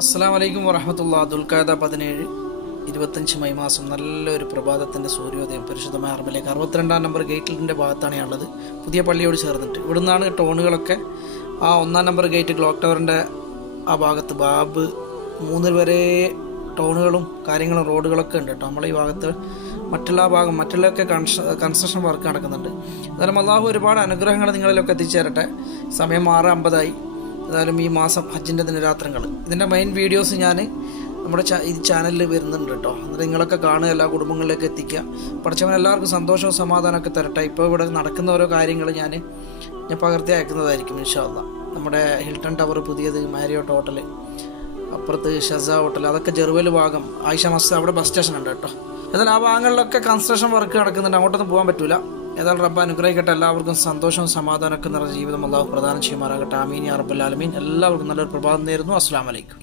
അസ്സലാമു അലൈക്കും വറഹ്മത്തുള്ളാഹി. ദുൽഖഅദ 17 25 മെയ് മാസം നല്ലൊരു പ്രഭാതത്തിൻ്റെ സൂര്യോദയം പരിശുദ്ധമായ അറബിലേക്ക് 62-ാം നമ്പർ ഗേറ്റിൻ്റെ ഭാഗത്താണ് ഉള്ളത്, പുതിയ പള്ളിയോട് ചേർന്നിട്ട്. ഇവിടെ നിന്നാണ് ടോണുകളൊക്കെ ആ 1-ാം നമ്പർ ഗേറ്റ് ക്ലോക്ക് ടവറിൻ്റെ ആ ഭാഗത്ത് ബാബ് 3 വരെ ടോണുകളും കാര്യങ്ങളും റോഡുകളൊക്കെ ഉണ്ട് കേട്ടോ. നമ്മളെ ഈ ഭാഗത്ത് മറ്റുള്ളതൊക്കെ കൺസ്ട്രക്ഷൻ വർക്ക് നടക്കുന്നുണ്ട്. അതായത് അള്ളാഹു ഒരുപാട് അനുഗ്രഹങ്ങൾ നിങ്ങളിലൊക്കെ എത്തിച്ചേരട്ടെ. സമയം 6:50 ഏതായാലും ഈ മാസം ഹജ്ജിൻ്റെ ദിനരാത്രങ്ങൾ ഇതിൻ്റെ മെയിൻ വീഡിയോസ് ഞാൻ നമ്മുടെ ഈ ചാനലിൽ വരുന്നുണ്ട് കേട്ടോ. എന്നിട്ട് നിങ്ങളൊക്കെ കാണുക, എല്ലാ കുടുംബങ്ങളിലേക്ക് എത്തിക്കുക. പഠിച്ചവൻ എല്ലാവർക്കും സന്തോഷവും സമാധാനമൊക്കെ തരട്ടെ. ഇപ്പോൾ ഇവിടെ നടക്കുന്ന ഓരോ കാര്യങ്ങൾ ഞാൻ പകർത്തി അയക്കുന്നതായിരിക്കും ഇൻഷാ അല്ലാഹ്. നമ്മുടെ ഹിൽട്ടൺ ടവർ പുതിയത്, മാരിയോട്ട് ഹോട്ടൽ, അപ്പുറത്ത് ഷസ ഹോട്ടൽ, അതൊക്കെ ജെറുവൽ ഭാഗം, ആയിഷ മസ്ജിദ്, അവിടെ ബസ് സ്റ്റേഷൻ ഉണ്ട് കേട്ടോ. ഏതായാലും ആ ഭാഗങ്ങളിലൊക്കെ കൺസ്ട്രക്ഷൻ വർക്ക് നടക്കുന്നുണ്ട്, അങ്ങോട്ടൊന്നും പോകാൻ പറ്റില്ല. ഏതായാലും റബ്ബ് അനുഗ്രഹിക്കട്ടെ. എല്ലാവർക്കും സന്തോഷവും സമാധാനമൊക്കെ നിറഞ്ഞ ജീവിതം അല്ലാഹു പ്രദാനം ചെയ്യുമാറാകട്ടെ. ആമീൻ യാ റബ്ബൽ ആലമീൻ. എല്ലാവർക്കും നല്ലൊരു പ്രഭാതം നേരുന്നു. അസ്സലാമു അലൈക്കും.